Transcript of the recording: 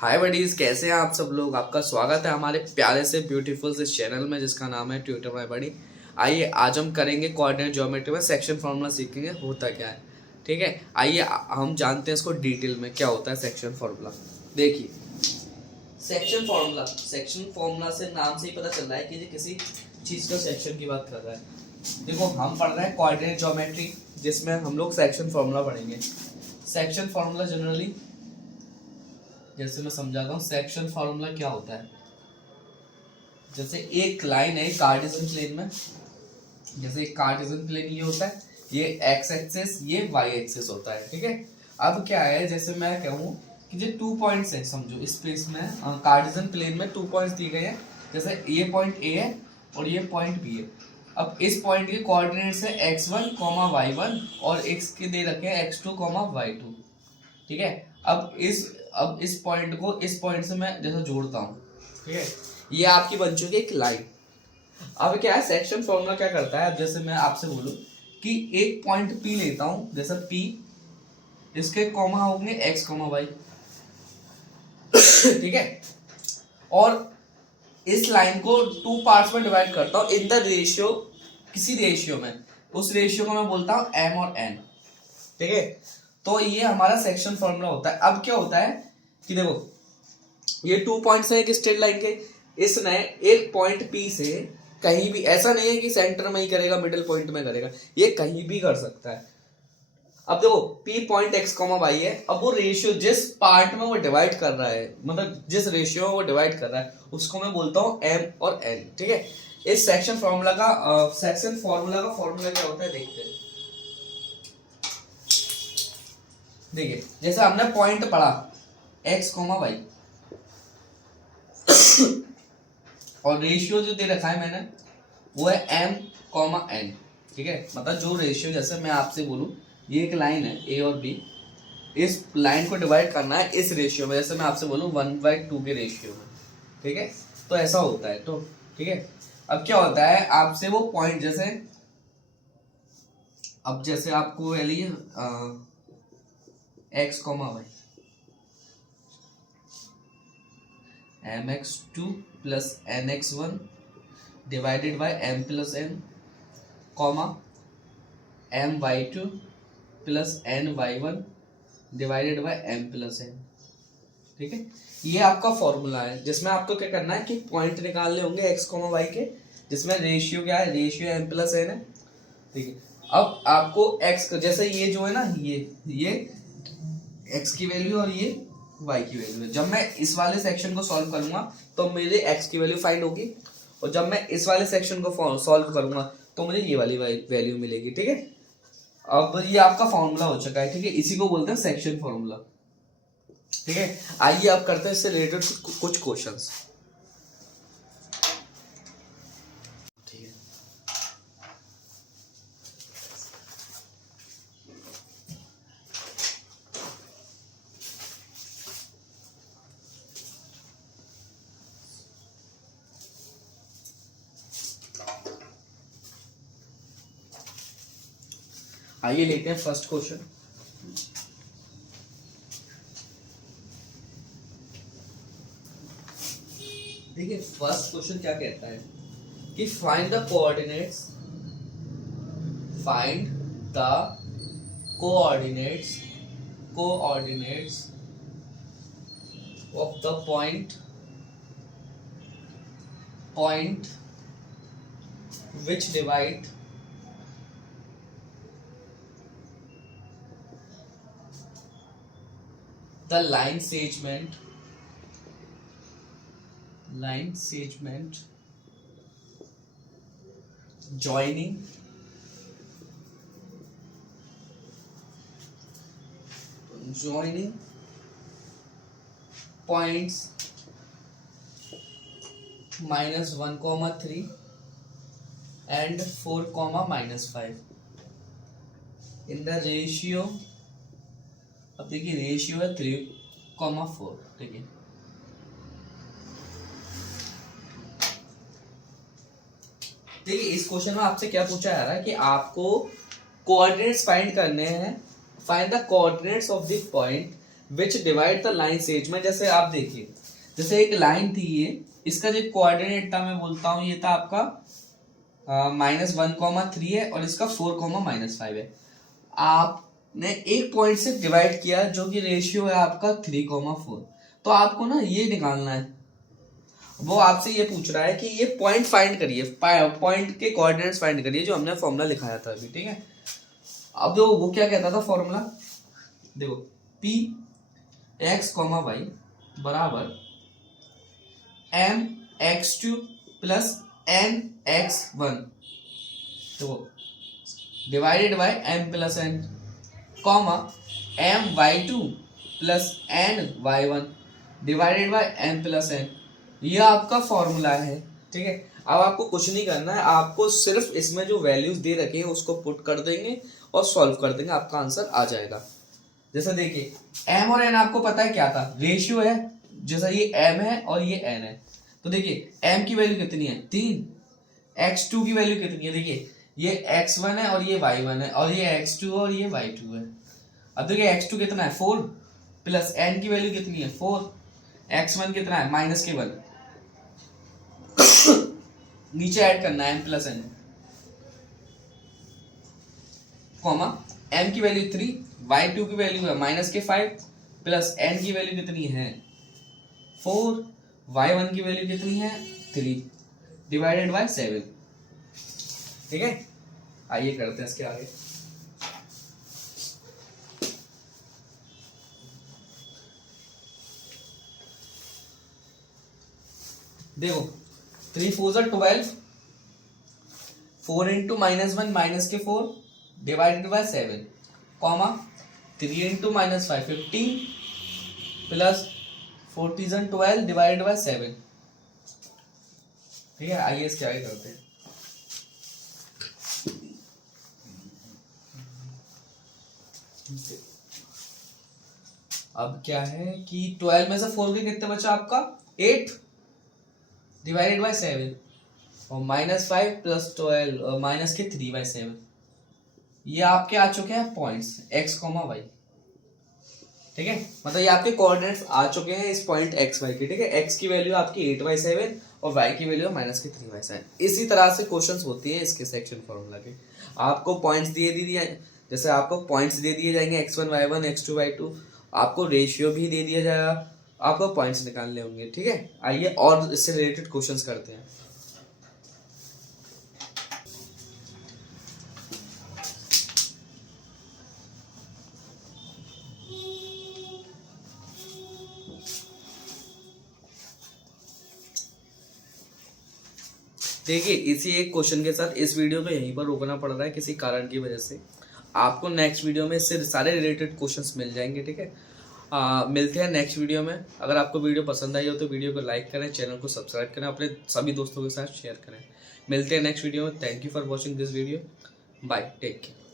हाय buddies, कैसे हैं आप सब लोग। आपका स्वागत है हमारे प्यारे से ब्यूटीफुल से चैनल में जिसका नाम है ट्यूटर माय बडी। आइए आज हम करेंगे कोऑर्डिनेट ज्योमेट्री में सेक्शन फार्मूला सीखेंगे होता क्या है। ठीक है, आइए हम जानते हैं इसको डिटेल में क्या होता है सेक्शन फार्मूला। देखिए, सेक्शन फार्मूला से नाम से ही पता चल रहा है कि ये किसी चीज़ का सेक्शन की बात कर रहा है। देखो, हम पढ़ रहे हैं कोऑर्डिनेट ज्योमेट्री जिसमें हम लोग सेक्शन फार्मूला पढ़ेंगे। सेक्शन फार्मूला जनरली जैसे मैं समझाता हूँ, सेक्शन फार्मूला क्या होता है। जैसे एक लाइन है कार्टेशियन प्लेन में, जैसे एक कार्टेशियन प्लेन ये होता है, ये एक्स एक्सिस ये वाई एक्सिस होता है। ठीक है, अब क्या है, जैसे मैं कहूँ कि जो 2 पॉइंट्स है, समझो स्पेस में कार्टेशियन प्लेन में 2 पॉइंट्स दिए गए हैं। जैसे ये पॉइंट ए है और ये पॉइंट बी है। अब इस पॉइंट के कोऑर्डिनेट्स है x1, y1 और x के दे रखे हैं x2, y2। ठीक है, अब इस पॉइंट को इस पॉइंट से मैं जैसा जोड़ता हूँ, ठीक है, ये आपकी बन चुकी है एक लाइन। अब क्या है, सेक्शन फॉर्मूला क्या करता है। अब जैसे मैं आपसे बोलूं कि एक पॉइंट P लेता हूं, जैसा P, इसके कॉमा होंगे x, y। ठीक है, और इस लाइन को 2 पार्ट्स में डिवाइड करता हूं इन द रेशियो, किसी रेशियो में। उस रेशियो को मैं बोलता हूं m और n। ठीक है, तो ये हमारा सेक्शन फॉर्मूला होता है। अब क्या होता है कि देखो, ये 2 पॉइंट्स हैं एक स्ट्रेट लाइन के। इसने एक पॉइंट P से कहीं भी, ऐसा नहीं है कि सेंटर में ही करेगा, मिडिल पॉइंट में करेगा, ये कहीं भी कर सकता है। अब देखो, P पॉइंट x, y है। अब वो रेशियो जिस पार्ट में वो डिवाइड कर रहा है, मतलब जिस रेशियो में वो डिवाइड कर रहा है, उसको मैं बोलता हूँ m और n। ठीक है, इस सेक्शन फॉर्मूला का फॉर्मूला क्या होता है देखते हैं। देखिए, जैसे हमने पॉइंट पढ़ा x, y और रेशियो जो दे रखा है मैंने वो है m, n। ठीक है, मतलब जो रेशियो, जैसे मैं आपसे बोलूं ये एक लाइन है a और b, इस लाइन को डिवाइड करना है इस रेशियो में। जैसे मैं आपसे बोलूं 1/2 के रेशियो में। ठीक है, तो ऐसा होता है। तो ठीक है, अब क्या होता है, आपसे वो पॉइंट जैसे, अब जैसे आपको value x, y mx2 plus nx1 divided by m plus n, comma my2 plus ny1 divided by m plus n। ठीक है, ये आपका फॉर्मूला है जिसमें आपको क्या करना है कि पॉइंट निकालने होंगे x, y के, जिसमें रेशियो क्या है, रेशियो m प्लस n है। ठीक है, अब आपको x, जैसे ये जो है ना, ये x की वैल्यू और ये y की वैल्यू है। जब मैं इस वाले सेक्शन को सॉल्व करूंगा तो मेरे x की वैल्यू फाइंड होगी, और जब मैं इस वाले सेक्शन को सॉल्व करूंगा तो मुझे ये वाली वैल्यू मिलेगी। ठीक है, अब ये आपका फॉर्मूला हो चुका है। ठीक है, इसी को बोलते हैं सेक्शन फॉर्मूला। ठीक है, आइए आप करते हैं इससे रिलेटेड कुछ क्वेश्चंस। ठीक है, आइए लेते हैं फर्स्ट क्वेश्चन। देखिए, फर्स्ट क्वेश्चन क्या कहता है कि find the coordinates of the point which divide the line segment joining points -1, 3 and 4, -5 in the ratio। अब देखिए, रेशियो है 3, 4। ठीक है, देखिए इस क्वेश्चन में आपसे क्या पूछा जा रहा है कि आपको कोऑर्डिनेट्स फाइंड करने हैं। Find the coordinates of the point which divide the line as में, जैसे आप देखिए, जैसे एक लाइन थी ये, इसका जो कोऑर्डिनेट था मैं बोलता हूँ ये था आपका -1,3 है और इसका 4,-5 है। आपने एक पॉइंट से डिवाइड किया जो कि रेशियो है आपका 3,4, तो आपको ना ये निकालना है। वो आपसे ये पूछ रहा है कि ये पॉइंट फाइंड करिए, पॉइंट के कोऑर्डिनेट्स फाइंड करिए जो हमने फॉर्मूला लिखाया था अभी, ठीक है। अब देखो वो क्या कहता था फॉर्मूला, देखो पी एक्स कॉमा वाई बराबर mx2 प्लस nx1 तो divided by m plus n comma my2 plus ny1 divided by m plus n। यह आपका फॉर्मूला है, ठीक है। अब आपको कुछ नहीं करना है, आपको सिर्फ इसमें जो वैल्यूज दे रखे हैं उसको पुट कर देंगे और सॉल्व कर देंगे, आपका आंसर आ जाएगा। जैसा देखिए m और n आपको पता है क्या था, रेशियो है, जैसा ये m है और ये n है, तो देखिए m की वैल्यू कितनी है 3, x2 की वैल्यू कितनी है, देखिए ये x1 है और ये y1 है और ये x2 और ये y2 है। अब देखिए x2 कितना है 4 प्लस n की वैल्यू कितनी है 4, x1 कितना है -1 नीचे ऐड करना है m plus n comma m की वैल्यू 3, y2 की वैल्यू है -5 प्लस n की वैल्यू कितनी है 4, y1 की वैल्यू कितनी है 3 डिवाइडेड बाय 7, ठीक है। आइए करते हैं इसके आगे। देखो 3 4 12, 4 into -1 -4 divided by 7 comma 3 into -5 15 plus 4 12 divided by 7, ठीक है। आइए इसके आगे करते हैं। अब क्या है कि 12 में से 4 के कितने बचा आपका 8 डिवाइडेड बाय 7 और -5 प्लस 12 और -3/7, ये आपके आ चुके हैं पॉइंट्स x, y, ठीक है। मतलब ये आपके कोऑर्डिनेट्स आ चुके हैं इस पॉइंट x y के, ठीक है। x की वैल्यू आपकी 8/7 और y की वैल्यू -3/7। इसी तरह से क्वेश्चंस होती है इसके सेक्शन फॉर्मूला के। आपको पॉइंट्स दे दिए, जैसे आपको पॉइंट्स दे दिए जाएंगे x1 y1 x2 y2, आपको रेशियो भी दे दिया जाएगा, आपको पॉइंट्स निकालने होंगे, ठीक है। आइए और इससे रिलेटेड क्वेश्चंस करते हैं। देखिए इसी एक क्वेश्चन के साथ इस वीडियो को यहीं पर रोकना पड़ रहा है किसी कारण की वजह से। आपको नेक्स्ट वीडियो में इससे सारे रिलेटेड क्वेश्चंस मिल जाएंगे, ठीक है। मिलते हैं नेक्स्ट वीडियो में। अगर आपको वीडियो पसंद आई हो तो वीडियो को लाइक करें, चैनल को सब्सक्राइब करें, अपने सभी दोस्तों के साथ शेयर करें। मिलते हैं नेक्स्ट वीडियो में। Thank you for watching this video, bye, take care.